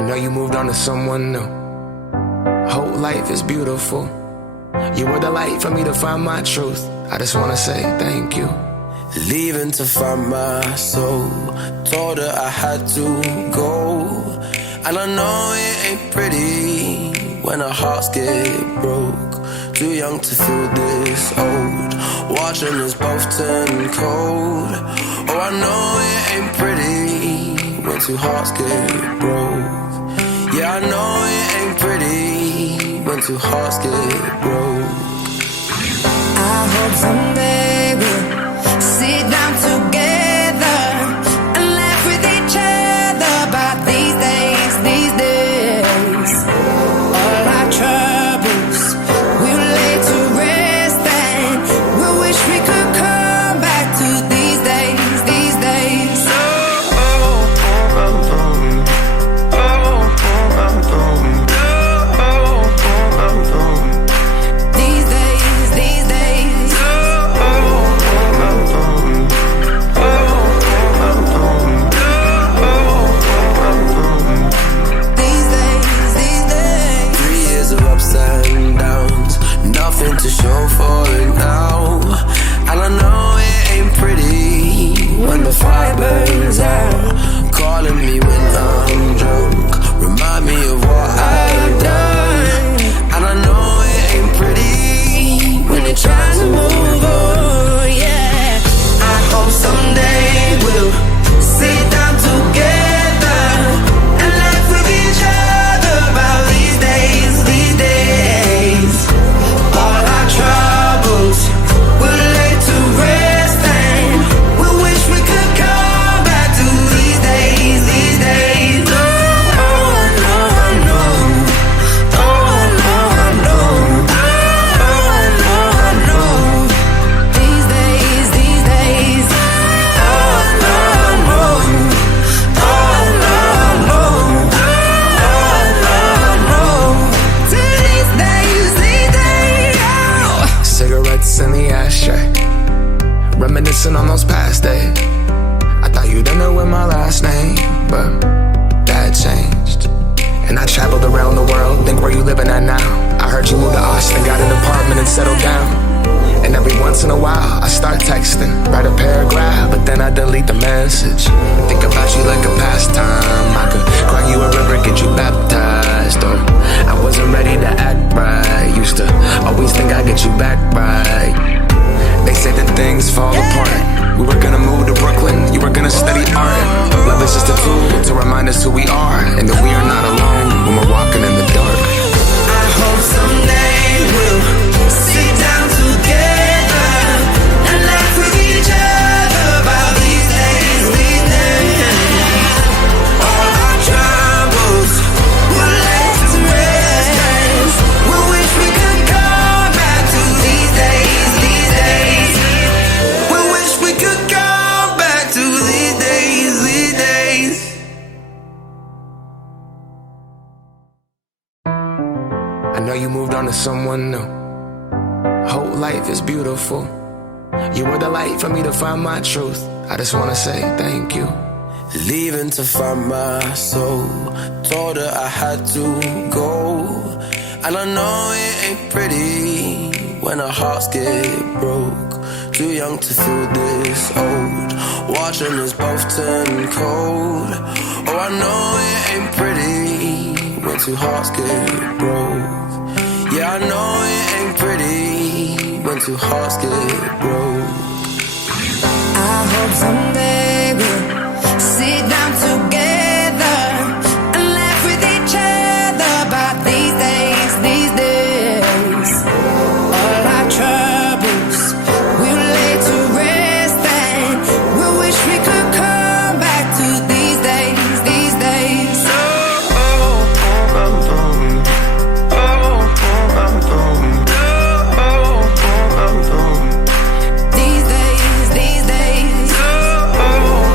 I know you moved on to someone new. Whole life is beautiful. You were the light for me to find my truth. I just wanna say thank you. Leaving to find my soul. Told her I had to go. And I know it ain't pretty when our hearts get broke. Too young to feel this old. Watching us both turn cold. Oh, I know it ain't pretty when two hearts get broke. Yeah, I know it ain't pretty when two hearts get broke. I hope someday we'll sit down together and laugh with each other about these days, these days. All our troubles we'll lay to rest and we wish we could come back to these days, these days. These days, these days. These days, these days. 3 years of ups and downs, nothing to show for it now. And I know it ain't pretty when the fire burns out. Calling me when I'm drunk, remind me of what I've done. And I know it ain't pretty when you're trying to move on, yeah. I hope someday we'll sit down together and laugh with each other about these days, these days. All our troubles we'll lay to rest and we wish we could come back to these days, these days. Oh, I know, I know. Oh, I know, I know. Oh, I know, I know. These days, these days. Oh, I know, I know. Oh, I know, I know. Oh, I know, I know. To these days, these days. Oh. Cigarettes in the ashtray, reminiscing on those past days. I thought you'd end up with my last name, but that changed. And I traveled around the world, think where you living at now. I heard you moved to Austin, got an apartment and settled down. And every once in a while, I start texting, write a paragraph, but then I delete the message. Think about you like a pastime. I could cry you a river, get you baptized. Or I wasn't ready to act right. Used to always think I'd get you back right. They say that things fall apart. We were gonna move to Brooklyn, you were gonna study art. Love is just a tool to remind us who we are, and that we are not alone when we're walking in the dark. I hope someday we'll sit down together and laugh with each other about these days, these days. All our troubles we'll lay to rest. We wish we could come back to these days, these days. We wish we could come back to these days, these days. I know you moved on to someone new. Whole life is beautiful. You were the light for me to find my truth. I just wanna say thank you. Leaving to find my soul. Told her I had to go. And I know it ain't pretty when our hearts get broke. Too young to feel this old. Watching us both turn cold. Oh, I know it ain't pretty when two hearts get broke. Yeah, I know it ain't pretty when two hearts get broke. I hope someday we'll sit down together and laugh with each other about these days, these days. All our troubles we'll lay to rest and we wish we could come back to these days, these days. These days, these days.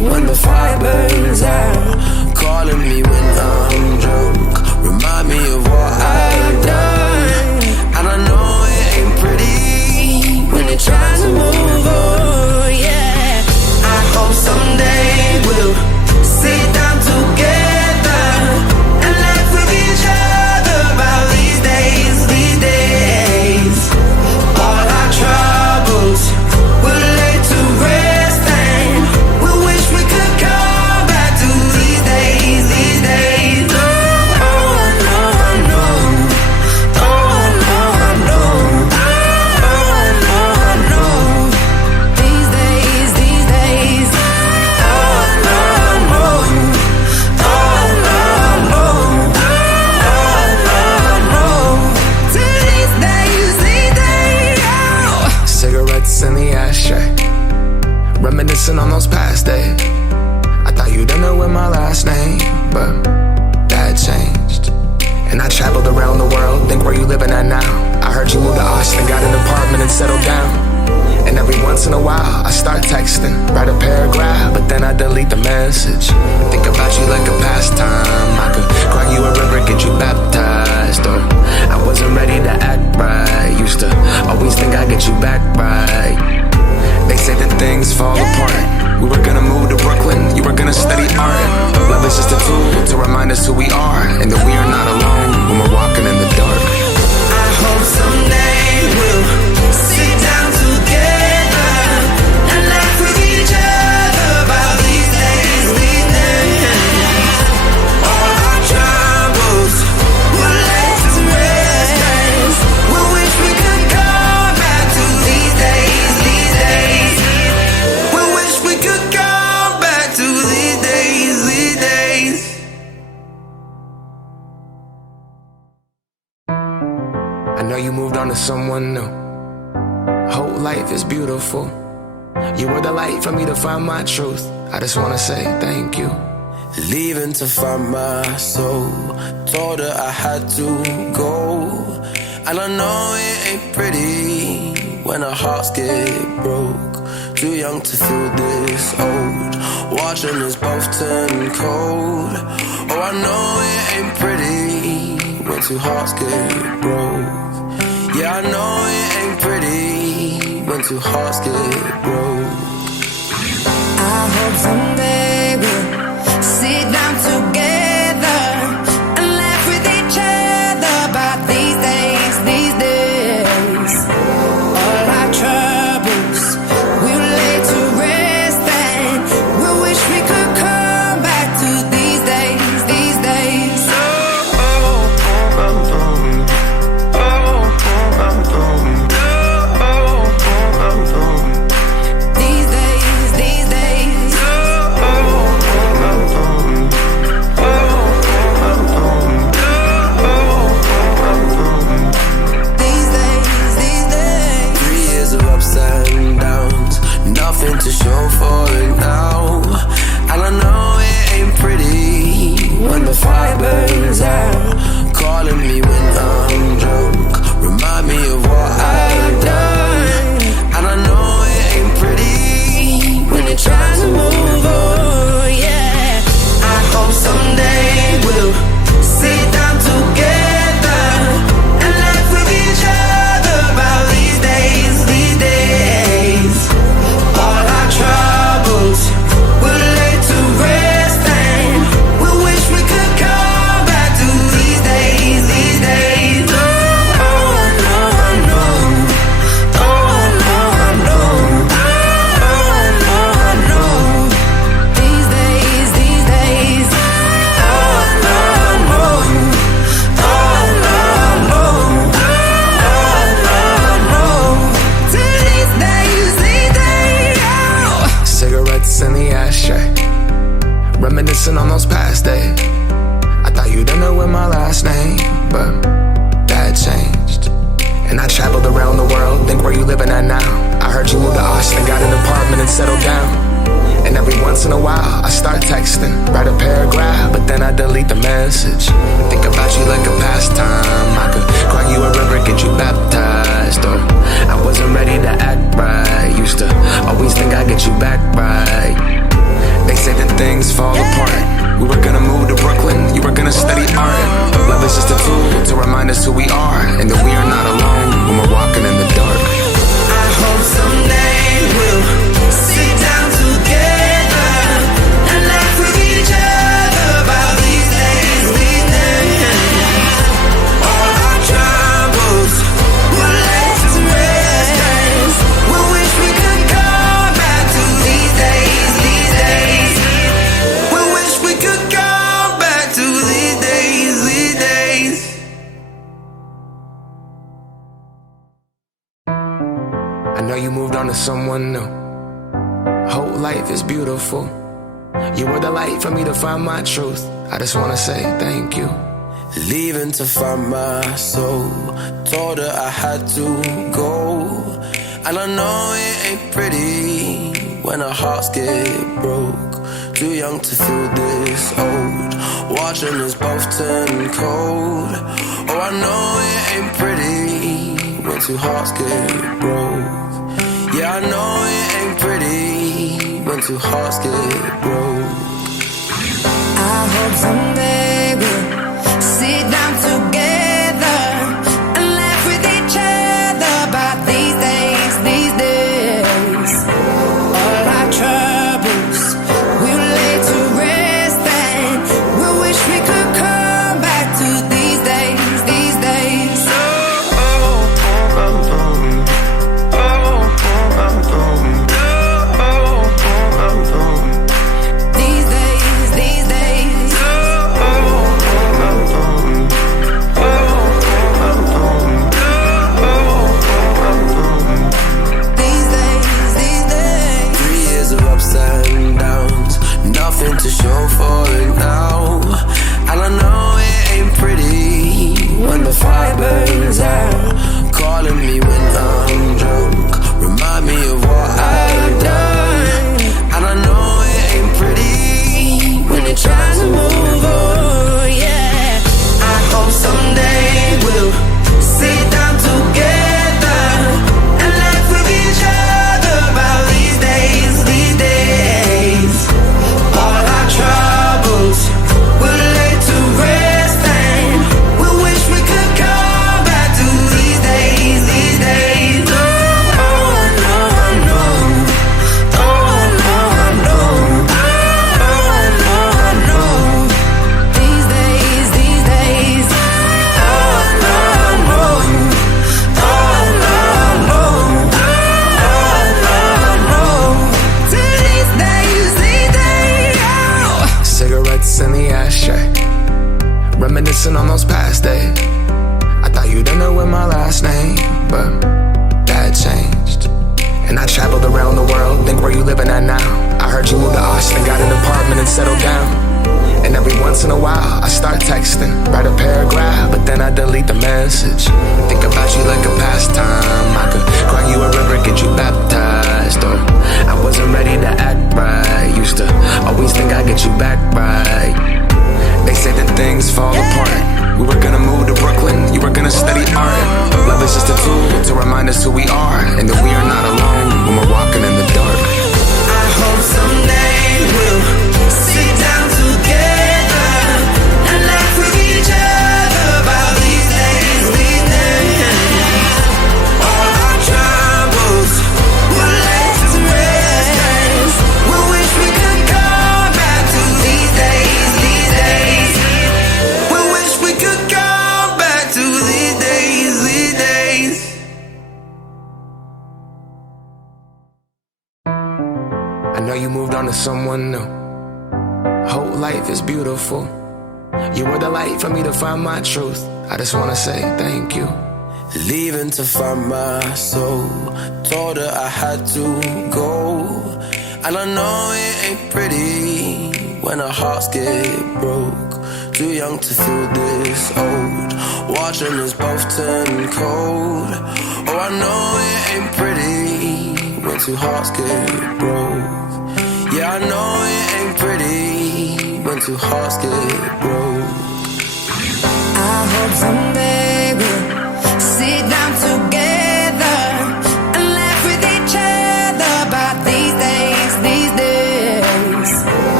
burns out, calling me when I'm drunk, remind me of what I've done. And I know it ain't pretty when you're trying to move on, yeah. I hope someday we'll sit down together and laugh with each other about these days, these days. All our troubles will lay to rest, and we wish we could come back to these days, these days. Oh, I know, I know. Oh, I know, I know. Oh, I know, I know. These days, these days. Oh, I know, I know. Oh, I know, I know. Oh, I know, I know. To these days, these days. Oh. Cigarettes in the ashtray, reminiscing on those past days. I thought you'd end up with my last name, but that changed. And I traveled around the world, think where you living at now. I heard you moved to Austin, got an apartment and settled down. And every once in a while I start texting, write a paragraph, but then I delete the message. Think about you like a pastime. I could cry you a river, get you baptized. Or I wasn't ready to act right. Used to always think I'd get you back right. They say that things fall apart. We were gonna move to Brooklyn, you were gonna study art. Love is just a tool to remind us who we are, and that we are not alone when we're walking in the dark. I hope someday we'll sit down together and laugh with each other about these days, these days. All our troubles will lay to rest. We wish we could come back to these days, these days. We wish we could come back to these days, these days. I know you moved on to someone new. Whole life is beautiful. You were the light for me to find my truth. I just wanna say thank you. Leaving to find my soul, told her I had to go. And I know it ain't pretty when our hearts get broke. Too young to feel this old, watching us both turn cold. Oh, I know it ain't pretty when two hearts get broke. Yeah, I know it ain't pretty when two hearts get broke. I hope someday we'll sit down together and laugh with each other about these days, these days. All our troubles will lay to rest, and we wish we could come back to these days, these days. These days, these days. These days, these days. 3 years of ups and downs, nothing to show for it now. And I know it ain't pretty when the fire burns out, calling me when I'm drunk, remind me of what I've done. And I know it ain't pretty when you're trying to move on, yeah. I hope someday we'll sit down together and laugh with each other about these days, these days. All our troubles will lay to rest, and we wish we could come back to these days, these days. Oh, I know, I know. Oh, I know, I know. Oh, I know, I know. These days, these days. Oh, I know, I know. Oh, I know, I know. Oh, I know, I know. To these days, these days. Oh. Cigarettes in the ashtray, reminiscing on those past days. I thought you'd end up with my last name, but that changed. And I traveled around the world, think where you living at now. I heard you moved to Austin, got an apartment and settled down. And every once in a while I start texting, write a paragraph, but then I delete the message. Think about you like a pastime. I could cry you a river, get you baptized. Or I wasn't ready to act right. Used to always think I'd get you back right. They They say that things fall apart. We were gonna move to Brooklyn, you were gonna study art. Love is just a tool to remind us who we are, and that we are not alone when we're walking in the dark. I hope someday we'll sit down together and laugh with each other about these days, these days. All our troubles will lay to rest. We wish we could come back to these days, these days. We wish we could come back to these days, these days. I know you moved on to someone new. Whole life is beautiful. You were the light for me to find my truth. I just wanna say thank you. Leaving to find my soul. Told her I had to go. And I know it ain't pretty when our hearts get broke. Too young to feel this old. Watching us both turn cold. Oh, I know it ain't pretty when two hearts get broke. Yeah, I know it ain't pretty when two hearts get broke. I hope someday we'll sit down together and laugh with each other about these days, these days. All our troubles we'll lay to rest, and we wish we could come back to these days, these days. These days, these days. These days, these days. 3 years of ups and downs, nothing to show for it now. And I know it ain't pretty when the fire burns out. Calling me when I'm drunk, remind me of what I've done. And I know it ain't pretty when you're trying to move on, yeah. I hope someday we'll sit down together and laugh with each other about these days, these days. All our troubles will lay to rest, and we wish we could come back to these days, these days. Oh, no, I know. Oh, no, I know. Oh, no, I know. These days, these days. Oh, no, I know. Oh, no, I know. Oh, no, I know. To these days, these days. Oh. Cigarettes in the ashtray, reminiscing on those past days. I thought you didn't know with my last name, but that changed. And I traveled around the world, think where you living at now. I heard you moved to Austin, got an apartment and settled down. And every once in a while, I start texting, write a paragraph, but then I delete the message. Think about you like a pastime. I could cry you a river, get you baptized. Or I wasn't ready to act right. Used to always think I'd get you back right. They say that things fall apart. We were gonna move to Brooklyn, you were gonna study art. Love is just a tool to remind us who we are, and that we are not alone when we're walking in the dark. I hope someday we'll sit down together and laugh with each other about these days, these days. All our troubles will lay to rest. We wish we could come back to these days, these days. We wish we could come back to these days, these days. I know you moved on to someone new. Whole life is beautiful. You were the light for me to find my truth. I just wanna say thank you. Leaving to find my soul. Told her I had to go. And I know it ain't pretty when our hearts get broke. Too young to feel this old. Watching us both turn cold. Oh, I know it ain't pretty when two hearts get broke. Yeah, I know it ain't pretty when two hearts get broke. I hope someday we'll sit down together and laugh with each other about these days, these days.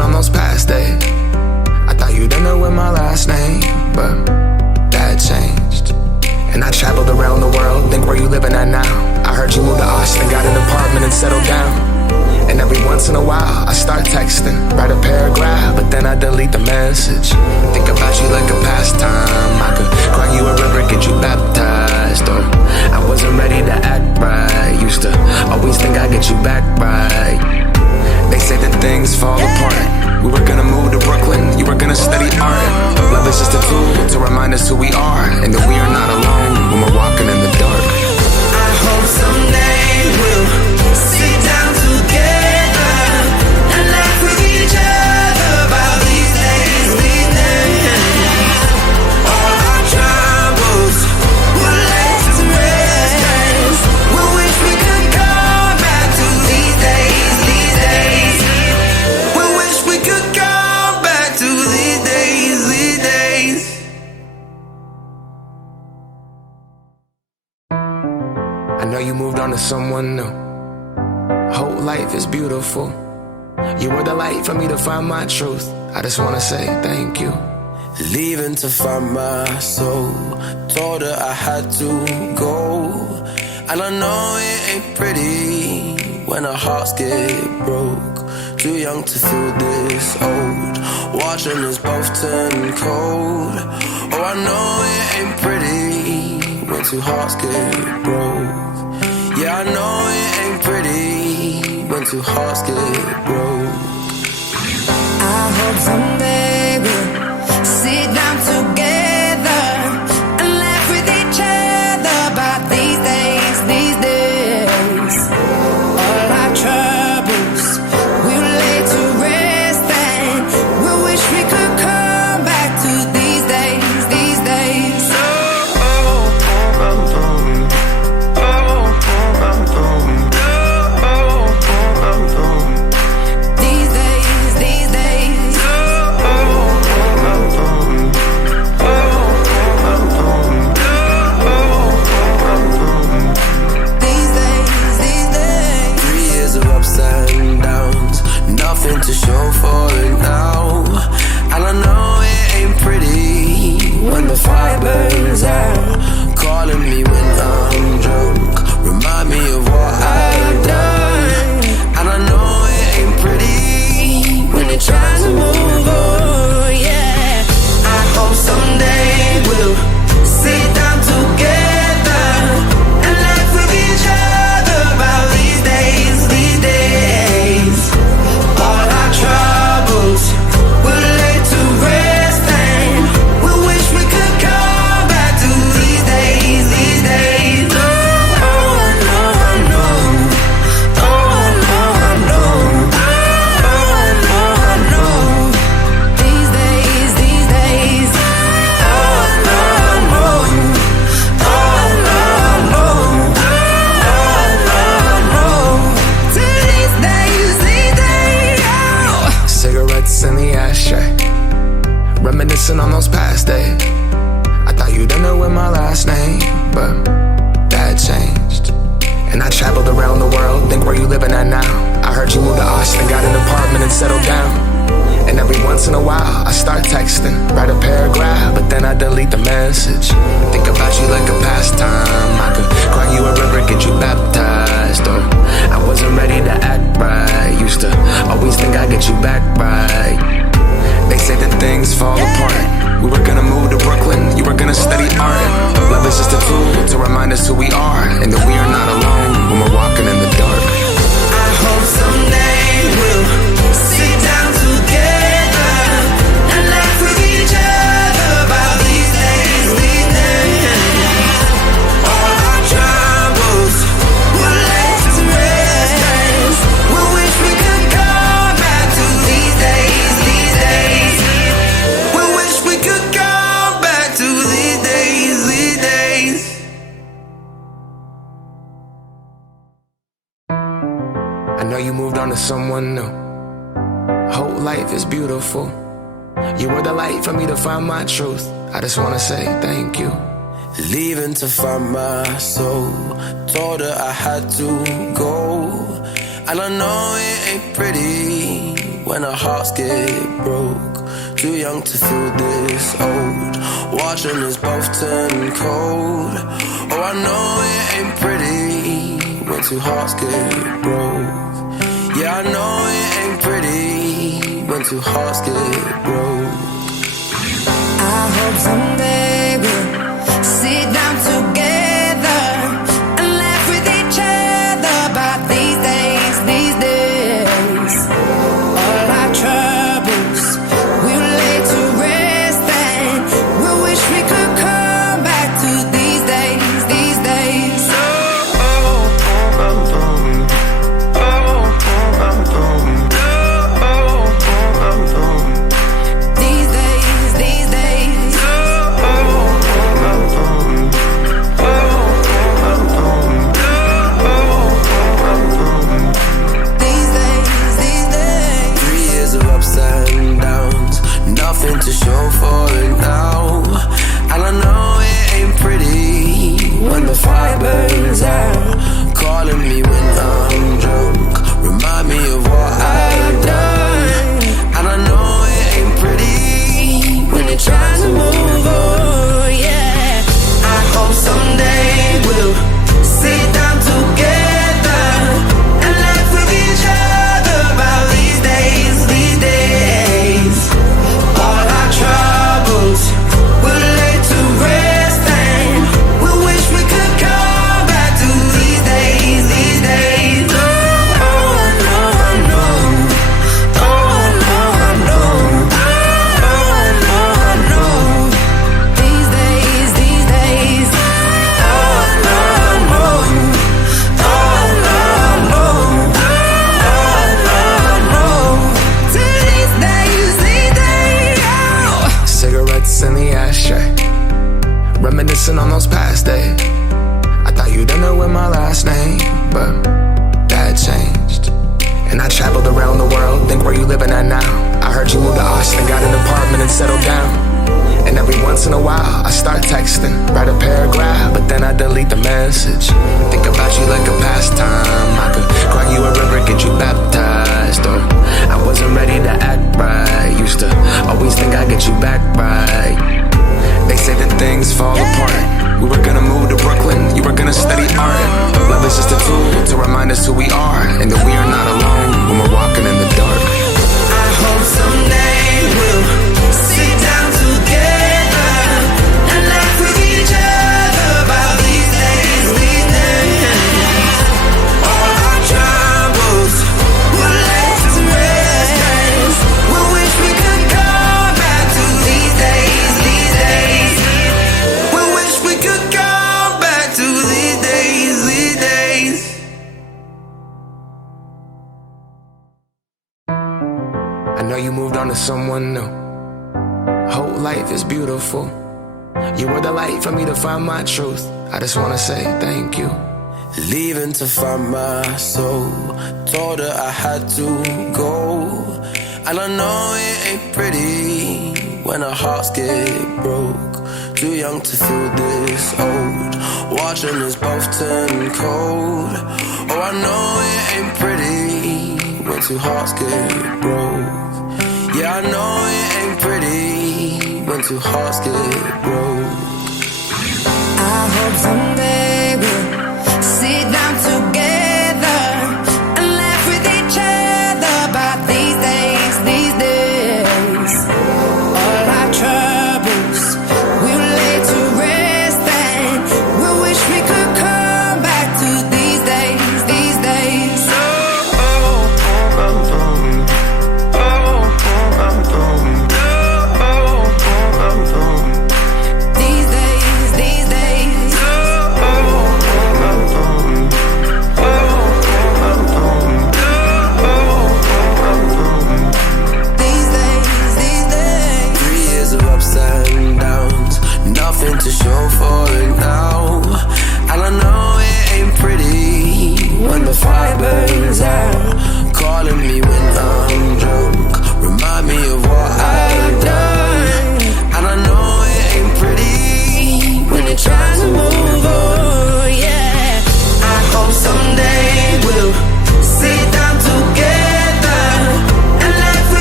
Reminiscing on those past days. I thought you'd end up with my last name, but that changed. And I traveled around the world, think where you living at now. I heard you moved to Austin, got an apartment and settled down. And every once in a while, I start texting, write a paragraph, but then I delete the message. Think about you like a pastime. I could cry you a river, get you baptized. Or I wasn't ready to act right. Used to always think I'd get you back right. They say that things fall apart. We were gonna move to Brooklyn, you were gonna study art. Love is just a tool to remind us who we are, and that we are not alone when we're walking in the dark. I hope someday we'll sit down together and laugh with each other about these days, these days. All our troubles will lay to rest. We wish we could come back to these days, these days. We wish we could come back to these days, these days. I know you moved on to someone new. Whole life is beautiful. You were the light for me to find my truth. I just wanna say thank you. Leaving to find my soul. Told her I had to go. And I know it ain't pretty when our hearts get broke. Too young to feel this old. Watching us both turn cold. Oh, I know it ain't pretty when two hearts get broke. Yeah, I know it ain't pretty when two hearts get broke. I hope someday we'll sit down together and laugh with each other about these days, these days. All our troubles we'll lay to rest, and we wish we could come back to these days, these days. These days, these days. These days, these days. 3 years of ups and downs, nothing to show for it now. And I know it ain't pretty when the fire burns out. Calling me when I'm drunk, remind me of what I've done. And I know it ain't pretty when you're trying to move on, yeah. I hope someday we'll sit down together and laugh with each other about these days, these days. All our troubles will lay to rest, and we wish we could come back to these days, these days. Oh, I know, I know. Oh, I know, I know. Oh, I know, I know. These days, these days. Oh, I know, I know. Oh, I know, I know. Oh, I know, I know. To these days, these days. Oh. Cigarettes in the ashtray, reminiscing on those past days. I thought you'd end up with my last name, but that changed. And I traveled around the world, think where you living at now. I heard you moved to Austin, got an apartment and settled down. And every once in a while, I start texting, write a paragraph, but then I delete the message. Think about you like a pastime. I could cry you a river, get you baptized. Or I wasn't ready to act right. Used to always think I'd get you back right. They say that things fall apart. We were gonna move to Brooklyn, you were gonna study art. Love is just a tool to remind us who we are, and that we are not alone when we're walking in the dark. I hope someday we'll sit down together and laugh with each other about these days, these days. All our troubles will lay to rest. We wish we could come back to these days, these days. We wish we could come back to these days, these days. I know you moved on to someone new. Whole life is beautiful. You were the light for me to find my truth. I just wanna say thank you. Leaving to find my soul. Told her I had to go. And I know it ain't pretty when our hearts get broke. Too young to feel this old, watching us both turn cold. Oh, I know it ain't pretty when two hearts get broke. Yeah, I know it ain't pretty when two hearts get broke. I hope someday we'll sit down together and laugh with each other about these days, these days. All our troubles we'll lay to rest and we'll wish we could come back to these days, these days. These days, these days. These days, these days. 3 years of ups and downs, nothing to show for it now. And I know it ain't pretty when the fire burns out. Calling me when I'm drunk, remind me of what I've done. And I know it ain't pretty when you're trying to move on, yeah. I hope someday we'll sit down together and laugh with each other about these days, these days. All our troubles we'll lay to rest and we'll wish we could come back to these days, these days. Oh, I know, I know. Oh, I know, I know. Oh, I know, I know. These days, these days. Oh, I know, I know. Oh, I know, I know. Oh, I know, I know. To these days, these days. Oh. Cigarettes in the ashtray, reminiscing on those past days. I thought you'd end up with my last name, but that changed. And I traveled around the world, think where you living at now. I heard you moved to Austin, got an apartment and settled down. And every once in a while, I start texting, write a paragraph, but then I delete the message. Think about you like a pastime. I could cry you a river, get you baptized. Or I wasn't ready to act right. Used to always think I'd get you back right. They say that things fall apart. We were gonna move to Brooklyn, you were gonna study art. Love is just a tool to remind us who we are, and that we are not alone when we're walking in the dark. I hope someday we'll sit down together and laugh with each other about these days, these days. All our troubles we'll lay to rest. We wish we could come back to these days, these days. We wish we could come back to these days, these days. I know you moved on to someone new. Whole life is beautiful. You were the light for me to find my truth. I just wanna say thank you. Leaving to find my soul, told her I had to go. And I know it ain't pretty when our hearts get broke. Too young to feel this old, watching us both turn cold. Oh, I know it ain't pretty when two hearts get broke. Yeah, I know it ain't pretty when two hearts get broke. I hope someday we'll sit down together and laugh with each other about these days, these days. All our troubles we'll lay to rest and we'll wish we could come back to these days, these days. These days, these days. These days, these days. 3 years of ups and downs, nothing to show for it now. And I know it ain't pretty when the fire burns out. Calling me when I'm drunk, remind me of what I've done. And I know it ain't pretty when you're trying to move on, yeah. I hope someday we'll sit down together and laugh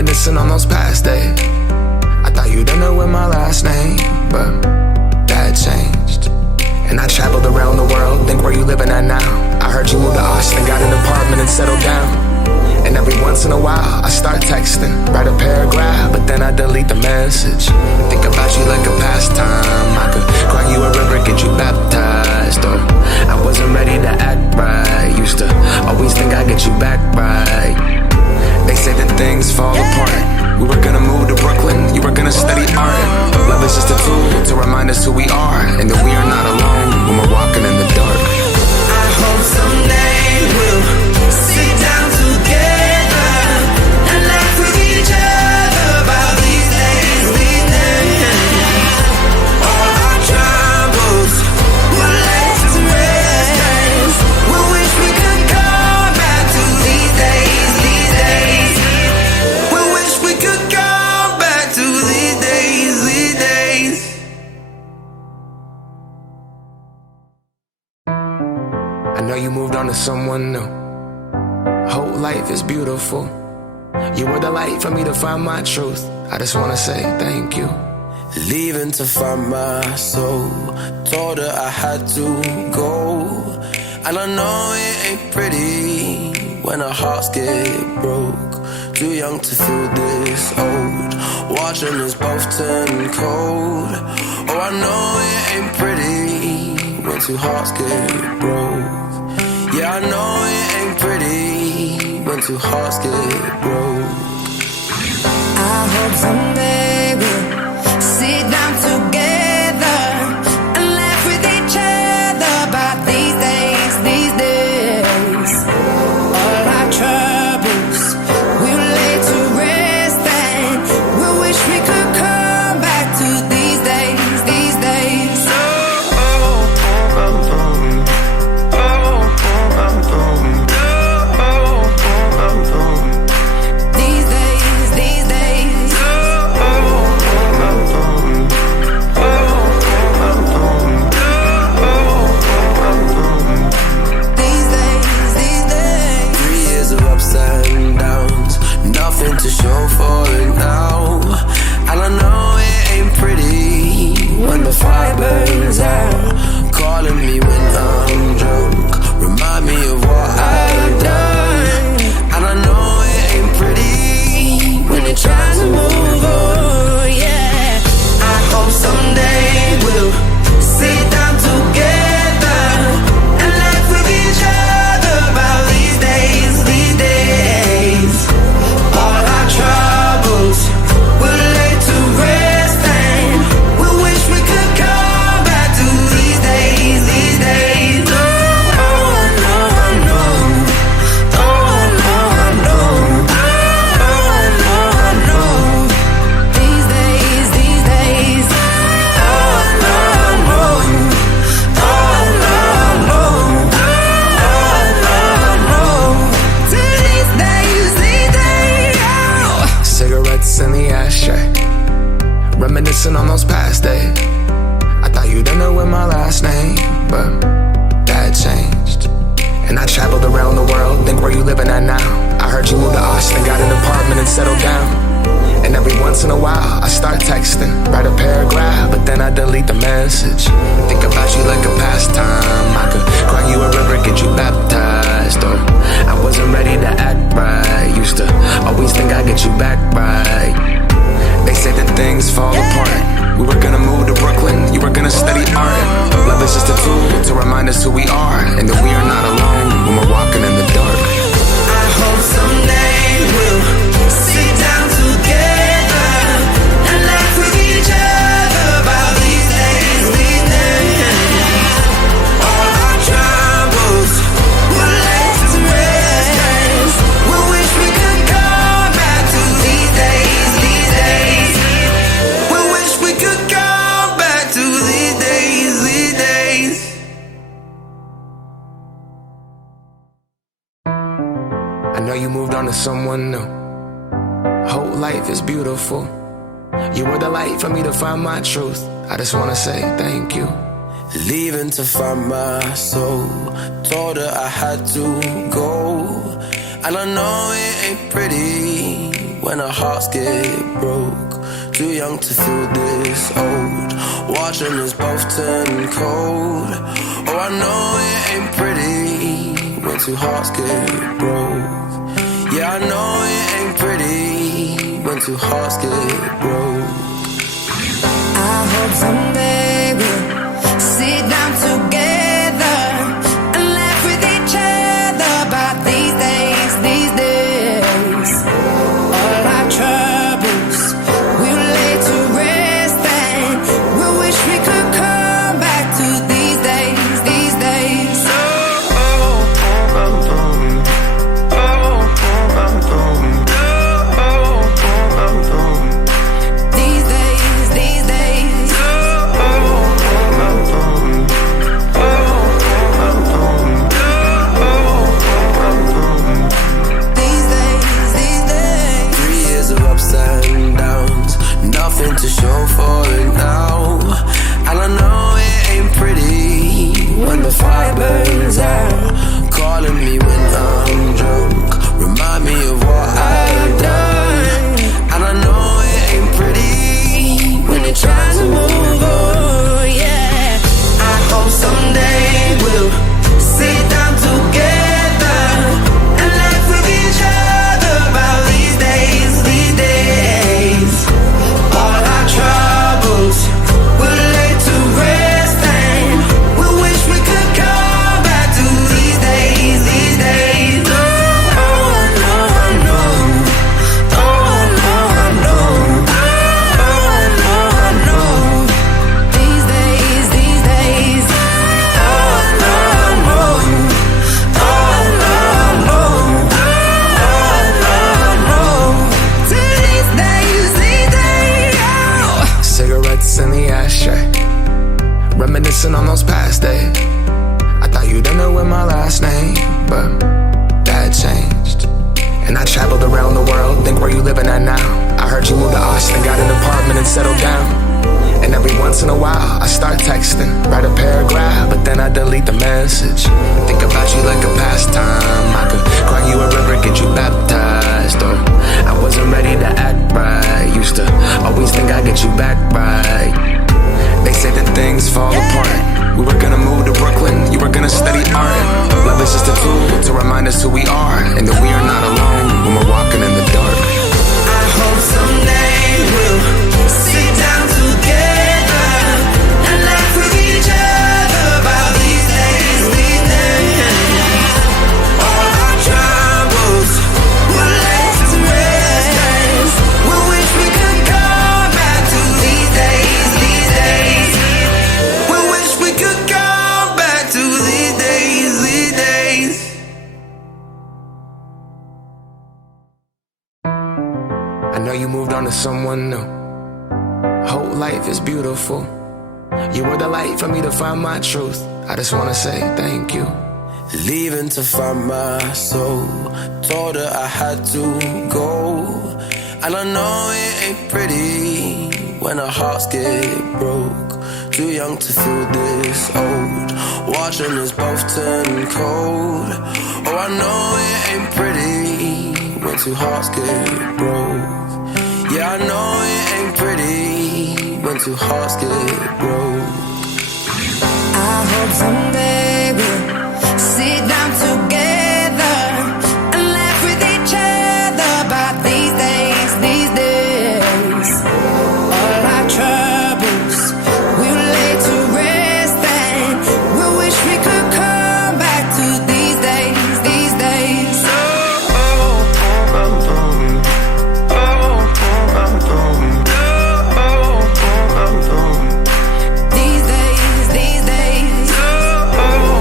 Reminiscing on those past days. I thought you'd end up with my last name, but that changed. And I traveled around the world, think where you living at now. I heard you moved to Austin, got an apartment and settled down. And every once in a while, I start texting, write a paragraph, but then I delete the message. Think about you like a pastime. I could cry you a river, get you baptized. Or I wasn't ready to act right. Used to always think I'd get you back right. They say that things fall apart. We were gonna move to Brooklyn, you were gonna study art. Love is just a tool to remind us who we are, and that we are not alone when we're walking in the dark. I hope someday we'll sit down together and laugh with each other about these days, these days. All our troubles will lay to rest. We wish we could come back to these days, these days. We wish we could come back to these days, these days. I know you moved on to someone new. Whole life is beautiful. You were the light for me to find my truth. I just wanna say thank you. Leaving to find my soul. Told her I had to go. And I know it ain't pretty when our hearts get broke. Too young to feel this old. Watching us both turn cold. Oh, I know it ain't pretty when two hearts get broke. Yeah, I know it ain't pretty when two hearts get broke. I hope someday we'll sit down together and laugh with each other about these days, these days. All our troubles we'll lay to rest, and we wish we could come back to these days, these days. These days, these days. These days, these days. 3 years of ups and downs, nothing to show for it now. And I know it ain't pretty when the fire burns out. Calling me when I'm drunk, remind me of what I've done. And I know it ain't pretty when you're trying to move on, yeah. I hope someday we'll sit down together and laugh with each other about these days, these days. All our troubles will lay to rest, and we wish we could come back to these days, these days. Oh, I know, I know. Oh, I know, I know. Oh, I know, I know. These days, these days. Oh, I know, I know. Oh, I know, I know. Oh, I know, I know. To these days, these days. Oh. Cigarettes in the ashtray, reminiscing on those past days. I thought you'd end up with my last name, but that changed. And I traveled around the world, think where you living at now. I heard you moved to Austin, got an apartment and settled down. And every once in a while, I start texting, write a paragraph, but then I delete the message. Think about you like a pastime. I could cry you a river, get you baptized. Or I wasn't ready to act right. Used to always think I'd get you back right. They say that things fall apart. We were gonna move to Brooklyn, you were gonna study art. Love is just a tool to remind us who we are, and that we are not alone when we're walking in the dark. I hope someday we'll sit down together and laugh with each other about these days, these days. All our troubles will lay to rest. We wish we could come back to these days, these days. We wish we could come back to these days, these days. I know you moved on to someone new. Whole life is beautiful. You were the light for me to find my truth. I just wanna say thank you. Leaving to find my soul. Told her I had to go. And I know it ain't pretty when our hearts get broke. Too young to feel this old, watching us both turn cold. Oh, I know it ain't pretty when two hearts get broke. Yeah, I know it ain't pretty when two hearts get broke. I hope someday we'll sit down together and laugh with each other about these days, these days. All our troubles we'll lay to rest, and we wish we could come back to these days, these days. These days, these days. These days, these days. 3 years of ups and downs, nothing to show for it now. And I know it ain't pretty when the fire burns out. Calling me when I'm drunk, remind me of what I've done. And I know it ain't pretty when you're trying to move on, yeah. I hope someday we'll sit down together and laugh with each other about these days, these days. All our troubles we'll lay to rest, and we wish we could come back to these days, these days. Oh, I know, I know. Oh, I know, I know. Oh, I know, I know. These days, these days. Oh, I know, I know. Oh, I know, I know. Oh, I know, I know. To these days, these days. Oh. Cigarettes in the ashtray, reminiscing on those past days. I thought you'd know with my last name, but that changed. And I traveled around the world, think where you living at now. I heard you moved to Austin, got an apartment and settled down. And every once in a while, I start texting, write a paragraph, but then I delete the message. Think about you like a pastime. I could cry you a river, get you baptized. Or I wasn't ready to act right. Used to always think I'd get you back right. They say that things fall apart. We were gonna move to Brooklyn, you were gonna study art. Love is just a tool to remind us who we are, and that we are not alone when we're walking in the dark. I hope someday we'll sit down together and laugh with each other about these days, these days. All our troubles we'll lay to rest. We wish we could come back to these days, these days. We wish we could come back to these days, these days. I know you moved on to someone new. Whole life is beautiful. You were the light for me to find my truth. I just wanna say thank you. Leaving to find my soul, told her I had to go. And I know it ain't pretty when our hearts get broke. Too young to feel this old, watching us both turn cold. Oh, I know it ain't pretty when two hearts get broke. Yeah, I know it ain't pretty when two hearts get broke. I hope someday we'll sit down together and laugh with each other about these days, these days. All our troubles we'll lay to rest, and we wish we could come back to these days, these days. These days, these days.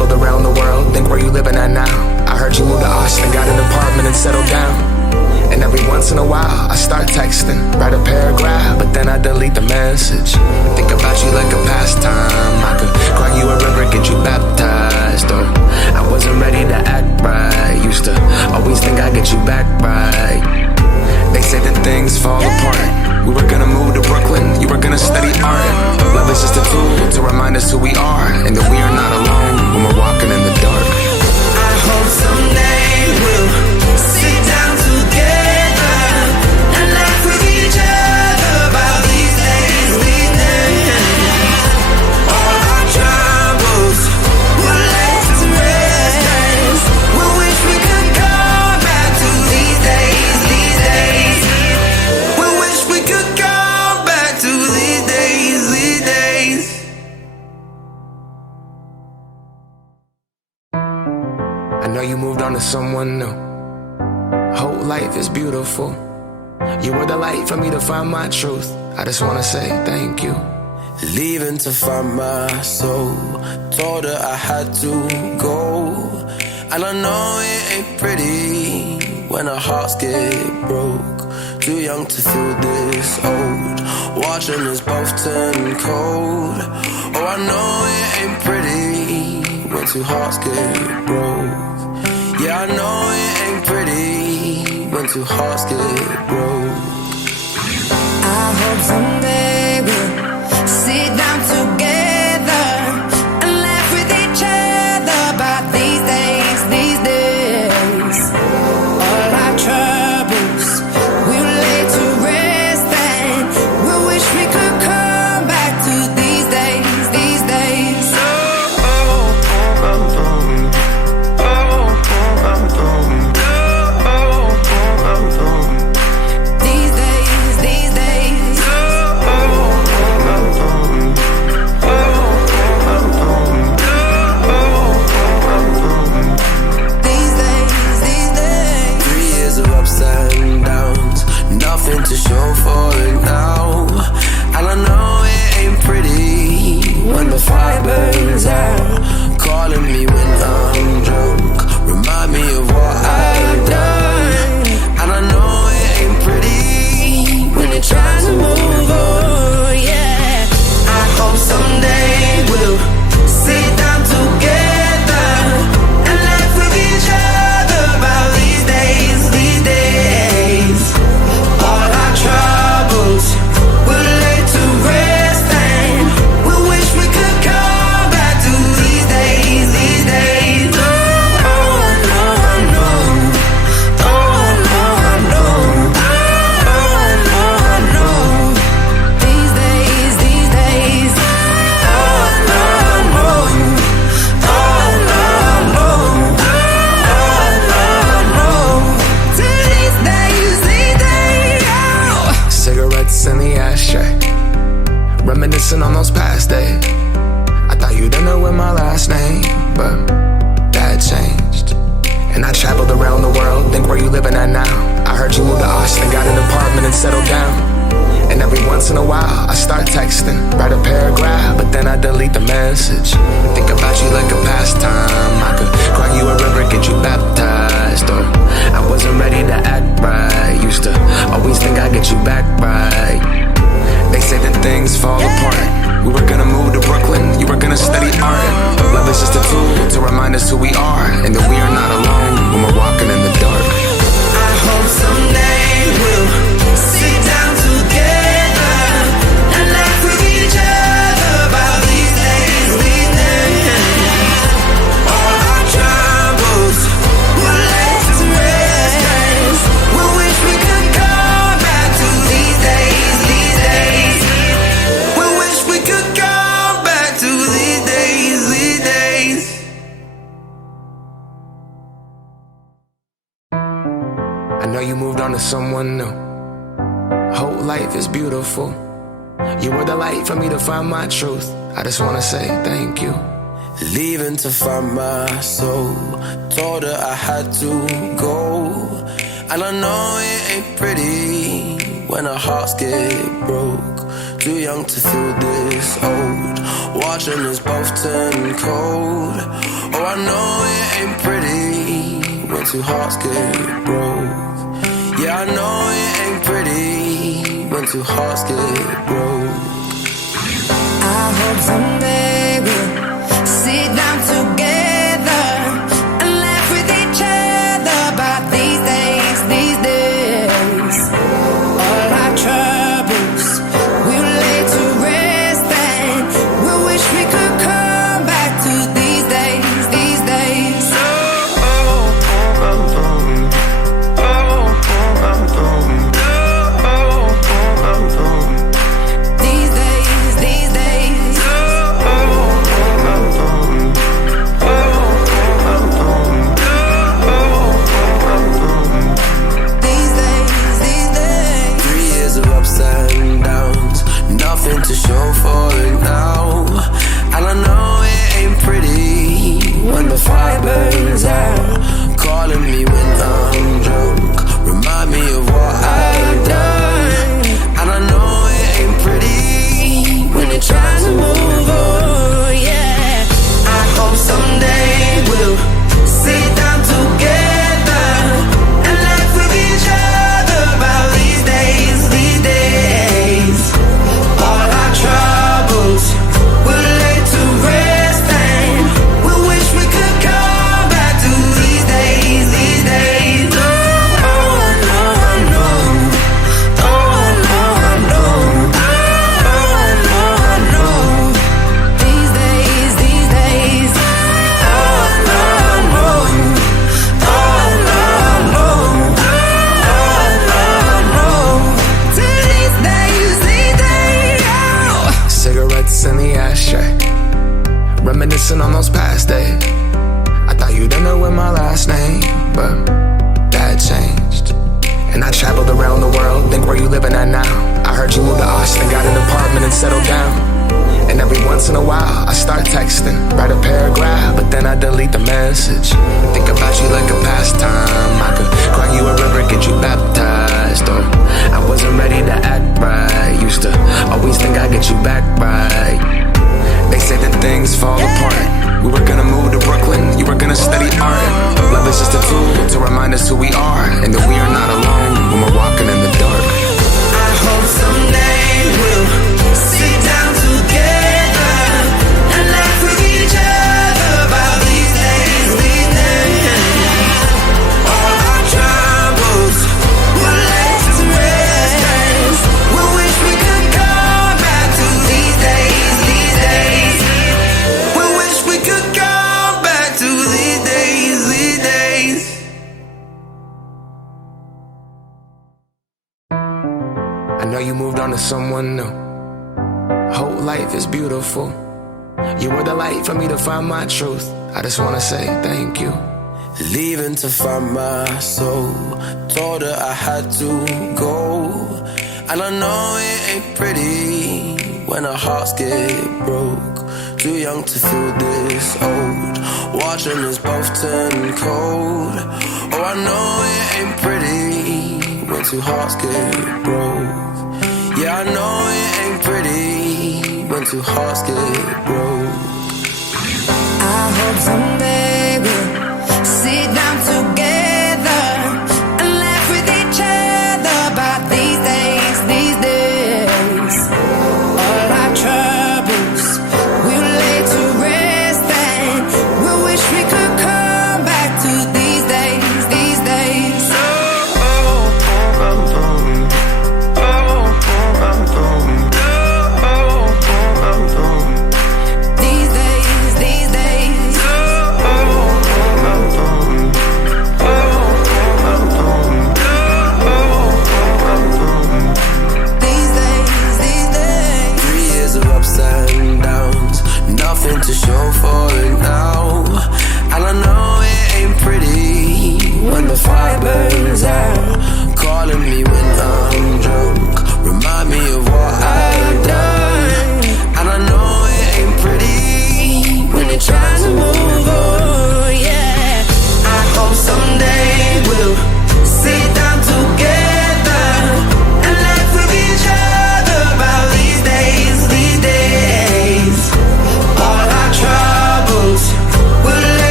traveled around the world, think where you living at now. I heard you moved to Austin, got an apartment and settled down. And every once in a while, I start texting, write a paragraph, but then I delete the message. Think about you like a pastime. I could cry you a river, get you baptized. Or I wasn't ready to act right. Used to always think I'd get you back right. They say that things fall apart. We were gonna move to Brooklyn, you were gonna study art. Love is just a tool to remind us who we are, and that we are not alone when we're walking in the dark. I hope someday we'll sit down together and laugh with each other about these days, these days. All our troubles will lay to rest. We wish we could come back to these days, these days. We wish we could come back to these days, these days. I know you moved on to someone new. Whole life is beautiful. You were the light for me to find my truth. I just wanna say thank you. Leaving to find my soul. Told her I had to go. And I know it ain't pretty when our hearts get broke. Too young to feel this old. Watching us both turn cold. Oh, I know it ain't pretty when two hearts get broke. Yeah, I know it ain't pretty when two hearts get broke. I hope someday we'll sit down together and laugh with each other about these days, these days. All our troubles we'll lay to rest, and we wish we could come back to these days, these days. These days, these days. These days, these days. 3 years of ups and downs, nothing to show for it now. And I know it ain't pretty when the fire burns out. Calling me when I'm drunk, remind me of what I've done. And I know it ain't pretty when you're trying to move on, yeah. I hope someday we'll sit down together and laugh with each other about these days, these days. All our troubles will lay to rest, and we wish we could come back to these days, these days. Oh, no, no. Oh, no, no. Oh, no, no. These days, these days. Oh, no, no. Oh, no, no. Oh, no, no. To these days, these days. Oh. Cigarettes in the ashtray, reminiscing on those past days. I thought you didn't know with my last name, but that changed. And I traveled around the world, think where you living at now. I heard you moved to Austin, got an apartment and settled down. And every once in a while, I start texting, write a paragraph, but then I delete the message. Think about you like a pastime. I could cry you a river, get you baptized. Or I wasn't ready to act right. Used to always think I'd get you back right. They say that things fall apart. We were gonna move to Brooklyn, you were gonna study art. Love is just a tool to remind us who we are, and that we are not alone when we're walking in the dark. I hope someday we'll sit down together and laugh with each other about these days, these days. All our troubles will lay to rest. We wish we could come back to these days, these days. We wish we could come back to these days, these days. I know you moved on to someone new. Whole life is beautiful. You were the light for me to find my truth. I just wanna say thank you. Leaving to find my soul. Told her I had to go. And I know it ain't pretty when our hearts get broke. Too young to feel this old. watching us both turn cold. Oh, I know it ain't pretty when two hearts get broke. Yeah, I know it ain't pretty when two hearts get broke. I hope someday we'll sit down together and laugh with each other about these days, these days. All our troubles we'll lay to rest and we'll wish we could come back to these days, these days. These days, these days. These days, these days. 3 years of ups and downs, nothing to show for it now. And I know it ain't pretty when the fire burns out. Calling me when I'm drunk, remind me of what I've done. And I know it ain't pretty when you're trying to move on, yeah. I hope someday we'll sit down together and laugh with each other about these days, these days. All our troubles we'll lay to rest and we'll wish we could come back to these days, these days. Oh, I know, I know. Oh, I know, I know. Oh, I know, I know. These days, these days. Oh, I know, I know. Oh, I know, I know. Oh, I know, I know. To these days, these days. Oh. Cigarettes in the ashtray, reminiscing on those past days. I thought you didn't know with my last name, but that changed. And I traveled around the world, think where you living at now. I heard you moved to Austin, got an apartment and settled down. And every once in a while, I start texting, write a paragraph, but then I delete the message. Think about you like a pastime. I could cry you a river, get you baptized. Or I wasn't ready to act right. Used to always think I'd get you back right. They say that things fall apart. We were gonna move to Brooklyn, you were gonna study art. Love is just a tool to remind us who we are, and that we are not alone when we're walking in the dark. I hope someday we'll sit down together and laugh with each other about these days, these days. All our troubles we'll lay to rest. We wish we could come back to these days, these days. We wish we could come back to these days, these days. I know you moved on to someone new. Whole life is beautiful. You were the light for me to find my truth. I just wanna say thank you. Leaving to find my soul. Told her I had to go. And I know it ain't pretty when our hearts get broke. Too young to feel this old, watching us both turn cold. Oh, I know it ain't pretty when two hearts get broke. Yeah, I know it ain't pretty when two hearts get broke. I hope someday we'll sit down together and laugh with each other about these days, these days. All our troubles we'll lay to rest and we'll wish we could come back to these days, these days. These days, these days.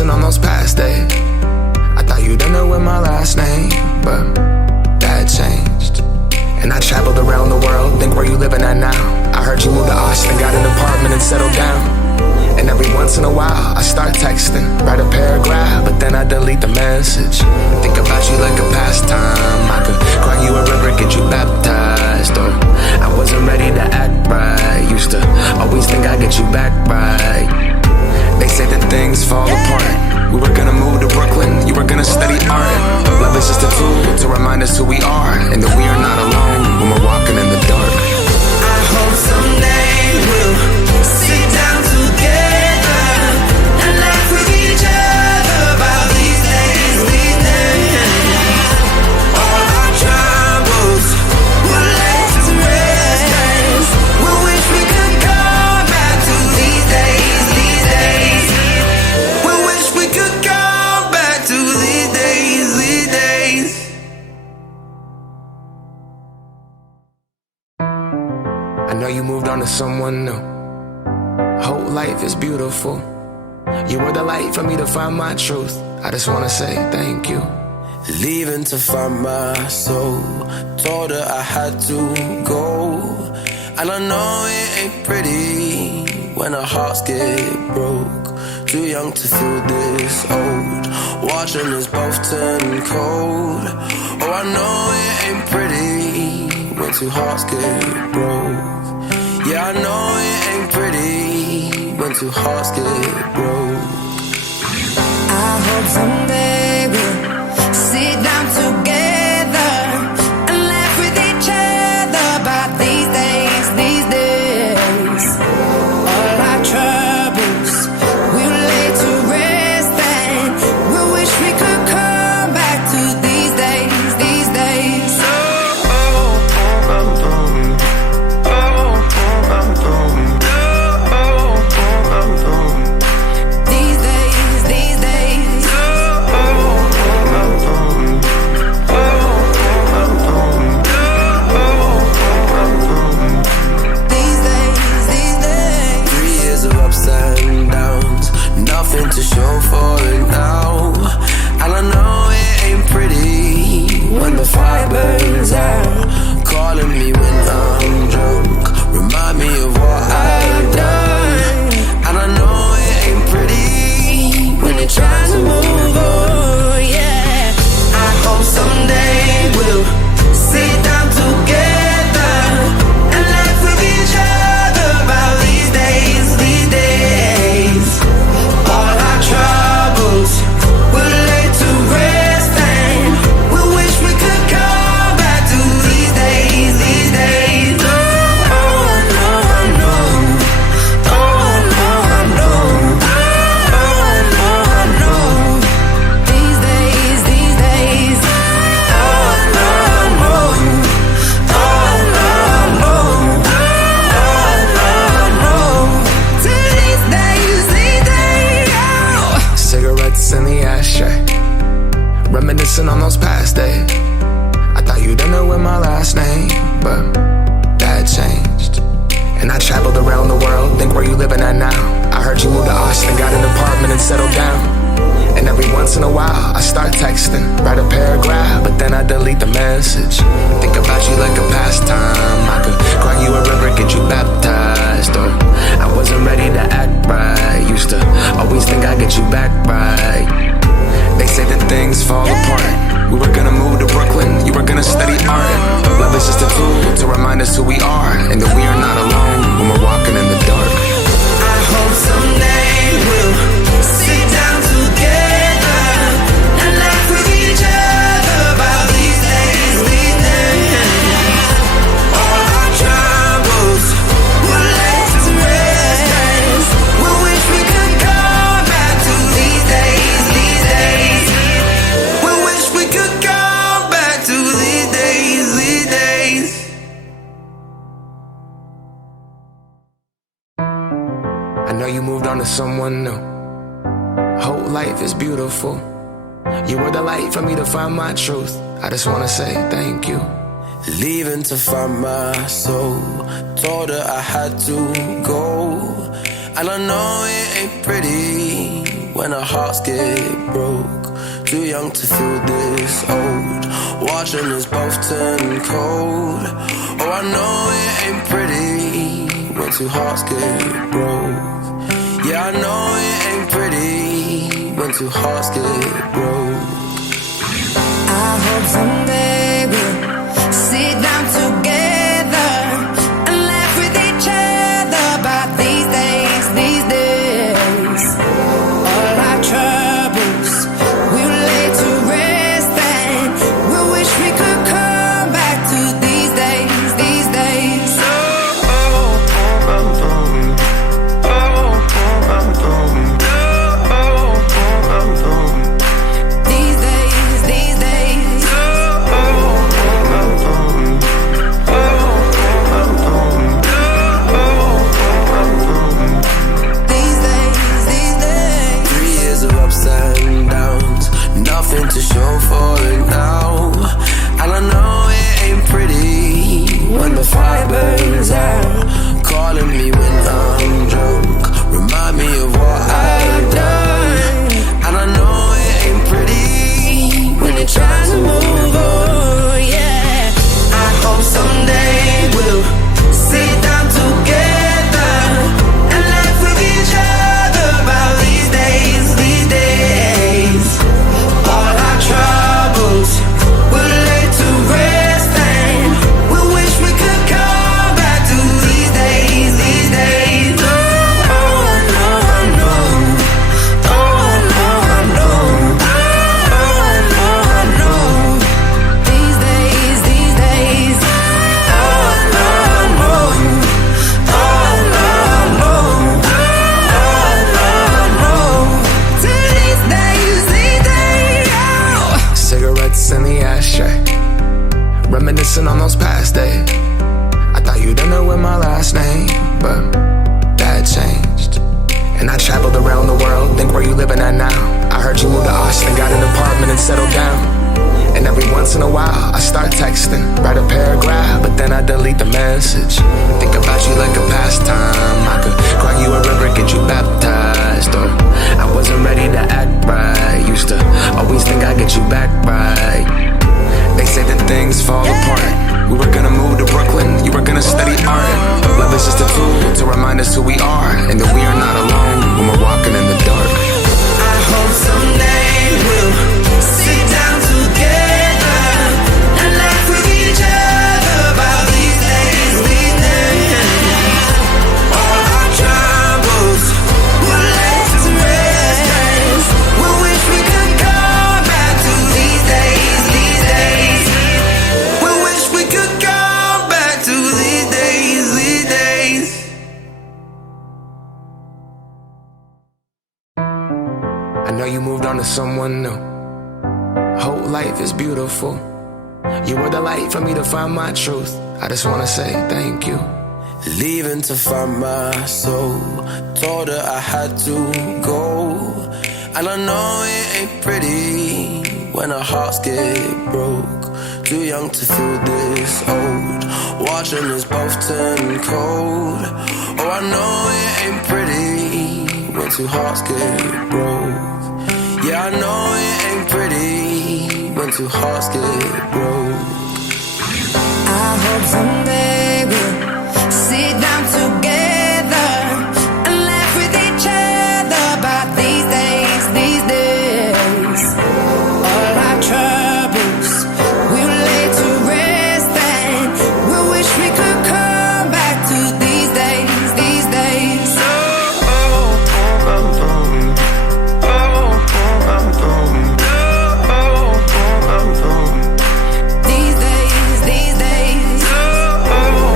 Reminiscing on those past days. I thought you didn't know my last name, but that changed. And I traveled around the world, think where you living at now. I heard you moved to Austin, got an apartment and settled down. And every once in a while, I start texting, write a paragraph, but then I delete the message. Think about you like a pastime. I could cry you a river, get you baptized. Or I wasn't ready to act right. Used to always think I'd get you back right. They say that things fall apart. We were gonna move to Brooklyn, you were gonna study art. Love is just a tool to remind us who we are, and that we are not alone when we're walking in the dark. I hope someday we'll sit down together and laugh with each other about these days, these days. All our troubles will lay to rest. We wish we could come back to these days, these days. We wish we could come back to these days, these days. I know you moved on to someone new. Whole life is beautiful. You were the light for me to find my truth. I just wanna say thank you. Leaving to find my soul. Told her I had to go. And I know it ain't pretty when our hearts get broke. Too young to feel this old. Watching us both turn cold. Oh, I know it ain't pretty when two hearts get broke. Yeah, I know it ain't pretty when two hearts get broke. I hope someday we'll sit down together and laugh with each other about these days, these days. All our troubles we'll lay to rest, and we wish we could come back to these days, these days. These days, these days. These days, these days. 3 years of ups and downs, nothing to show for it now. And I know it ain't pretty when the fire burns out. Calling me when I'm drunk, remind me of what I've done. And I know it ain't pretty when you're trying to move on, yeah. I hope someday we'll sit down together and laugh with each other about these days, these days. All our troubles will lay to rest, and we wish we could come back to these days, these days. Oh, I know, I know. Oh, I know, I know. Oh, I know, I know. These days, these days. Oh, I know, I know. Oh, I know, I know. Oh, I know, I know. To these days, these days. Oh. Cigarettes in the ashtray, reminiscing on those past days. I thought you didn't know my last name, but that changed. And I traveled around the world, think where you living at now. I heard you moved to Austin, got an apartment and settled down. And every once in a while, I start texting, write a paragraph, but then I delete the message. Think about you like a pastime. I could cry you a river, get you baptized. Or I wasn't ready to act right. Used to always think I'd get you back right. They say that things fall apart. We were gonna move to Brooklyn, you were gonna study art. Love is just a tool to remind us who we are, and that we are not alone when we're walking in the dark. I hope someday we'll sit down together and laugh with each other about these days, these days. All our troubles will lay to rest. We wish we could come back to these days, these days. We wish we could come back to these days, these days. I know you moved on to someone new. Whole life is beautiful. You were the light for me to find my truth. I just wanna say thank you. Leaving to find my soul. Told her I had to go. And I know it ain't pretty when our hearts get broke. Too young to feel this old, watching us both turn cold. Oh, I know it ain't pretty when two hearts get broke. Yeah, I know it ain't pretty when two hearts get broke. I hope someday we'll sit down together and laugh with each other about these days, these days. All our troubles we'll lay to rest and we'll wish we could come back to these days, these days. These days, these days. These days, these days. 3 years of ups and downs, nothing to show for it now. And I know it ain't pretty when the fire burns out. Calling me when I'm drunk, remind me of what I've done. And I know it ain't pretty when you're trying to move on, yeah. I hope someday we'll sit down together and laugh with each other about these days, these days. All our troubles we'll lay to rest and we'll wish we could come back to these days, these days. Oh, I know, I know. Oh, I know, I know. Oh, I know, I know. These days, these days. Oh, I know, I know. Oh, I know, I know. Oh, I know, I know. To these days, these days. Oh. Cigarettes in the ashtray, reminiscing on those past days. I thought you'd end up with my last name, but that changed. And I traveled around the world, think where you living at now. I heard you moved to Austin, got an apartment and settled down. And every once in a while, I start texting, write a paragraph, but then I delete the message. Think about you like a pastime. I could cry you a river, get you baptized. Or I wasn't ready to act right. Used to always think I'd get you back right. They say that things fall apart. We were gonna move to Brooklyn, you were gonna study art. Love is just a tool to remind us who we are, and that we are not alone when we're walking in the dark. I hope someday we'll sit down together and laugh with each other about these days, these days. All our troubles we'll lay to rest. We wish we could come back to these days, these days. We wish we could come back to these days, these days. I know you moved on to someone new. Whole life is beautiful. You were the light for me to find my truth. I just wanna say thank you. Leaving to find my soul, told her I had to go. And I know it ain't pretty when our hearts get broke. Too young to feel this old, watching us both turn cold. Oh, I know it ain't pretty when two hearts get broke. Yeah, I know it ain't pretty when two hearts get broke. I hope someday we'll sit down together and laugh with each other about these days, these days. All our troubles we'll lay to rest and we'll wish we could come back to these days, these days. These days, these days.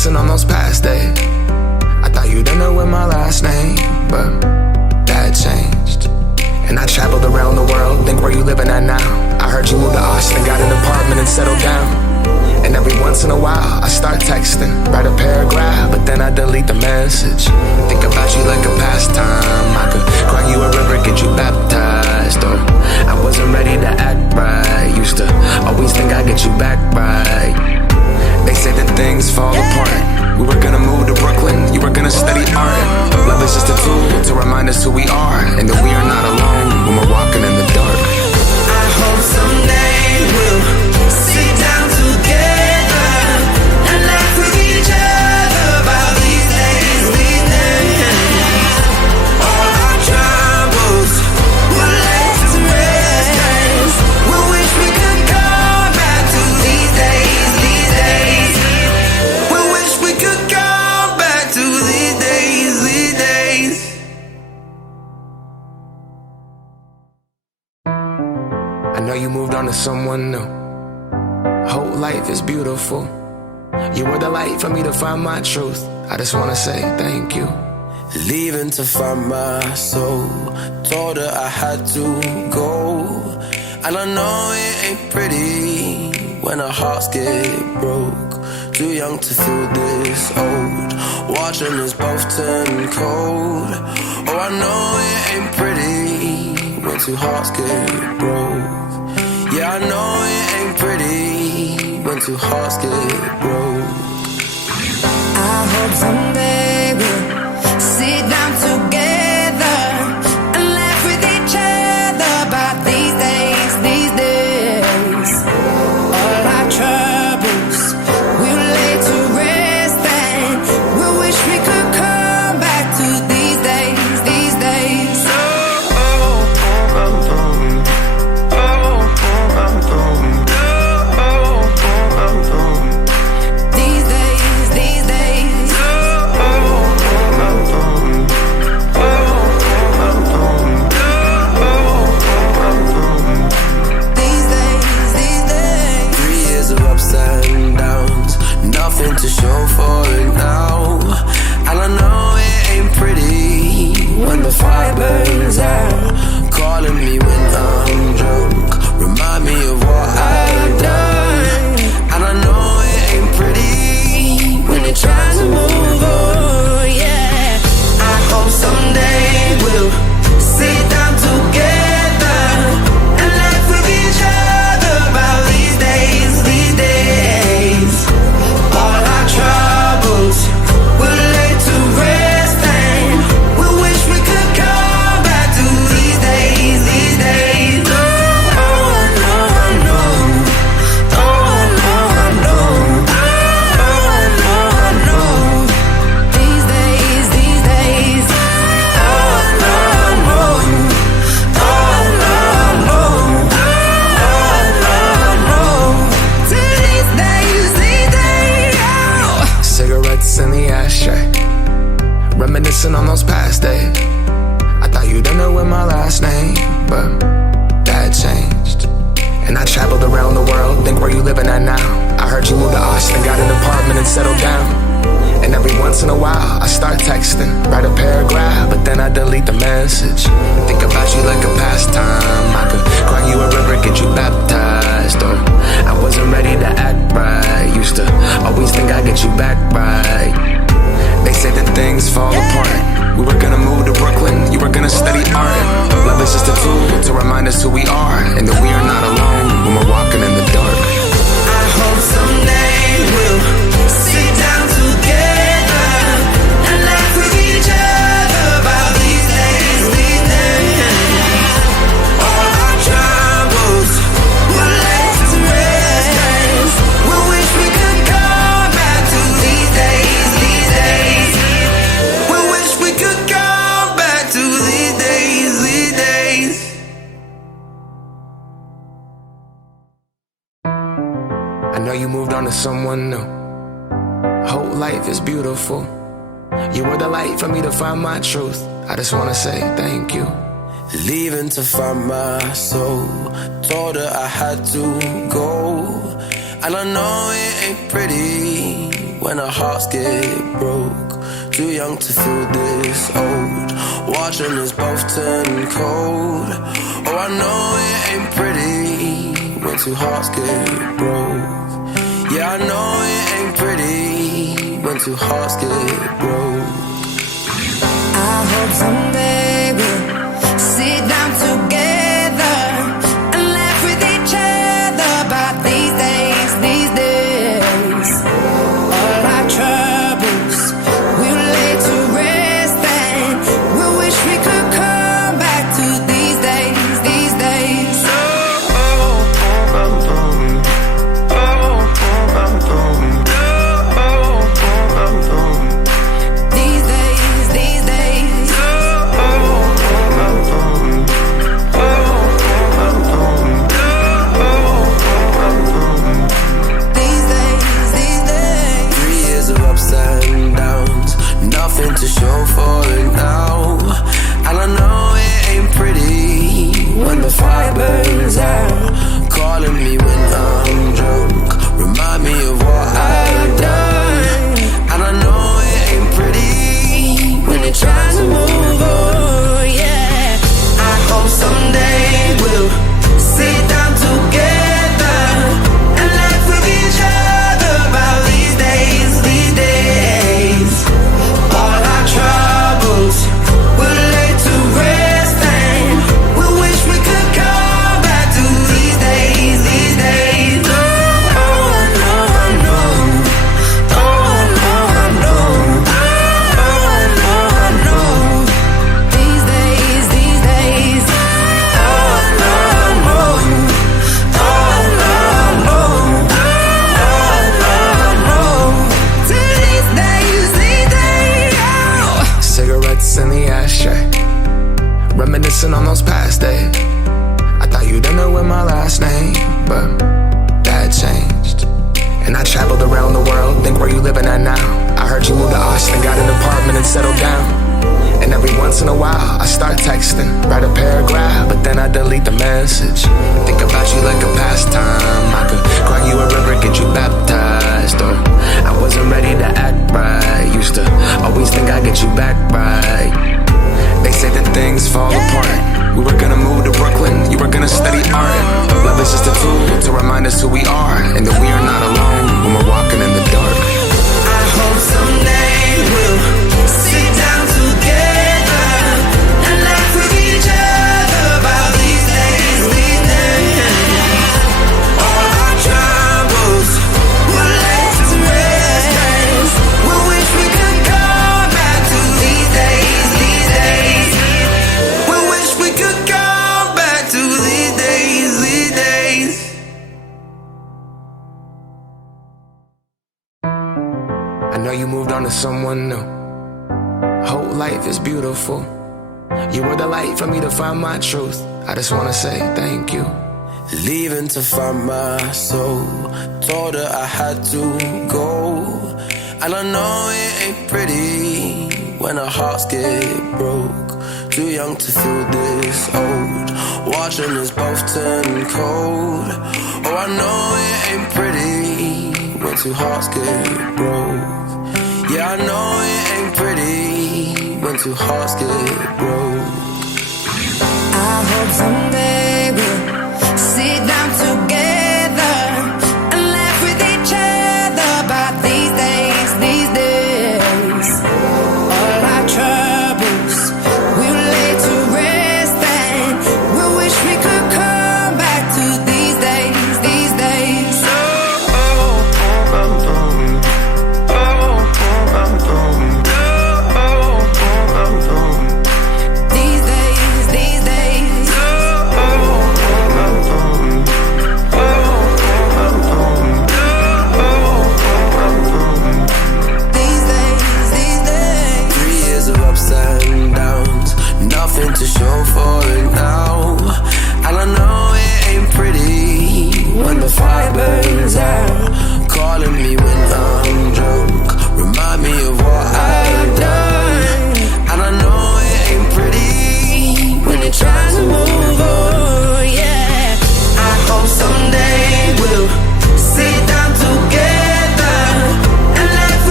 Reminiscing on those past days. I thought you'd end up with my last name, but that changed. And I traveled around the world, think where you living at now. I heard you moved to Austin, got an apartment and settled down. And every once in a while, I start texting, write a paragraph, but then I delete the message. Think about you like a pastime. I could cry you a river, get you baptized. Or I wasn't ready to act right. Used to always think I'd get you back right. They say that things fall apart. We were gonna move to Brooklyn, you were gonna study art. Love is just a tool to remind us who we are, and that we are not alone when we're walking in the dark. I hope someday we'll sit down together and laugh with each other about these days, these days. All our troubles will lay to rest. We wish we could go back to these days, these days. We wish we could go back to these days, these days. I know you moved on to someone new. Whole life is beautiful. You were the light for me to find my truth. I just wanna say thank you. Leaving to find my soul. Told her I had to go. And I know it ain't pretty when our hearts get broke. Too young to feel this old. Watching us both turn cold. Oh, I know it ain't pretty when two hearts get broke. Yeah, I know it ain't pretty when two hearts get broke. I hope someday we'll sit down together and laugh with each other about these days, these days. All our troubles we'll lay to rest, and we wish we could come back to these days, these days. These days, these days. These days, these days. 3 years of ups and downs, nothing to show for it now. And I know it ain't pretty when the fire burns out. Calling me when I'm drunk, remind me of what I've done. And I know it ain't pretty when you're trying to move on, yeah. I hope someday we'll sit down together and laugh with each other about these days, these days. All our troubles will lay to rest, and we wish we could come back to these days, these days. Oh, I know, I know. Oh, I know, I know. Oh, I know, I know. These days, these days. Oh, I know, I know. Oh, I know, I know. Oh, I know, I know. To these days, these days. Oh. Cigarettes in the ashtray, reminiscing on those past days. I thought you'd end up with my last name, but that changed. And I traveled around the world, think where you living at now. I heard you moved to Austin, got an apartment and settled down. And every once in a while, I start texting, write a paragraph, but then I delete the message. Think about you like a pastime. I could cry you a river, get you baptized. Or I wasn't ready to act right. Used to always think I'd get you back right. They say that things fall apart. We were gonna move to Brooklyn, you were gonna study art. Love is just a tool to remind us who we are, and that we are not alone when we're walking in the dark. I hope someday we'll sit down together and laugh with each other about these days, these days. All our troubles will lay to rest. We wish we could go back to these days, these days. We wish we could go back to these days, these days. I know you moved on to someone new. Whole life is beautiful. You were the light for me to find my truth. I just wanna say thank you. Leaving to find my soul. Told her I had to go. And I know it ain't pretty when our hearts get broke. Too young to feel this old, watching us both turn cold. Oh, I know it ain't pretty when two hearts get broke. Yeah, I know it ain't pretty when two hearts get broke. I hope someday we'll sit down together and laugh with each other about these days, these days. All our troubles we'll lay to rest and we'll wish we could come back to these days, these days. These days, these days. These days, these days. 3 years of ups and downs, nothing to show for it now. And I know it ain't pretty when the fire burns out. Calling me when I'm drunk, remind me of what I've done. And I know it ain't pretty when you're trying to move on, yeah. I hope someday we'll sit down together and laugh with each other about these days, these days. All our troubles we'll lay to rest and we'll wish we could come back to these days, these days. Oh, I know, I know. Oh, I know, I know. Oh, I know, I know. These days, these days. Oh, I know, I know. Oh, I know, I know. Oh, I know, I know. To these days, these days. Oh. Cigarettes in the ashtray, reminiscing on those past days. I thought you'd know with my last name, but that changed. And I traveled around the world, think where you living at now. I heard you moved to Austin, got an apartment and settled down. And every once in a while, I start texting, write a paragraph, but then I delete the message. Think about you like a pastime. I could cry you a river, get you baptized. Or I wasn't ready to act right. Used to always think I'd get you back right. They say that things fall apart. We were gonna move to Brooklyn, you were gonna study art. Love is just a tool to remind us who we are, and that we are not alone when we're walking in the dark. I hope someday we'll sit down together and laugh with each other about these days, these days. All our troubles we'll lay to rest. We'll wish we could come back to these days, these days. We wish we could come back to these days, these days. I know you moved on to someone new. Whole life is beautiful. You were the light for me to find my truth. I just wanna say thank you. Leaving to find my soul, told her I had to go. And I know it ain't pretty when our hearts get broke. Too young to feel this old, watching us both turn cold. Oh, I know it ain't pretty when two hearts get broke. Yeah, I know it ain't pretty when two hearts get broke. I hope someday we'll sit down together and laugh with each other about these days, these days. All our troubles we'll lay to rest and we'll wish we could come back to these days, these days. These days, these days. These days, these days. 3 years of ups and downs, nothing to show for it now. And I know it ain't pretty when the fire burns out. Calling me when I'm drunk, remind me of what I've done. And I know it ain't pretty when you're trying to move on, yeah. I hope someday we'll sit down together and laugh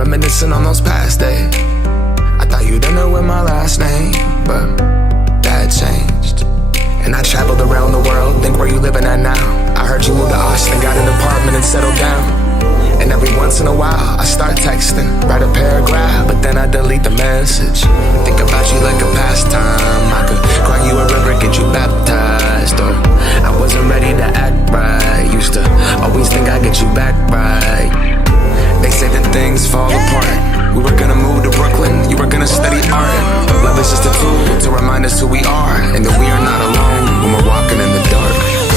Reminiscing on those past days. I thought you'd end up with my last name, but that changed. And I traveled around the world, think where you living at now. I heard you moved to Austin, got an apartment and settled down. And every once in a while, I start texting, write a paragraph, but then I delete the message. Think about you like a pastime. I could cry you a river, get you baptized. Or I wasn't ready to act right. Used to always think I'd get you back right. They say that things fall apart. We were gonna move to Brooklyn, you were gonna study art. Love is just a tool to remind us who we are, and that we are not alone when we're walking in the dark.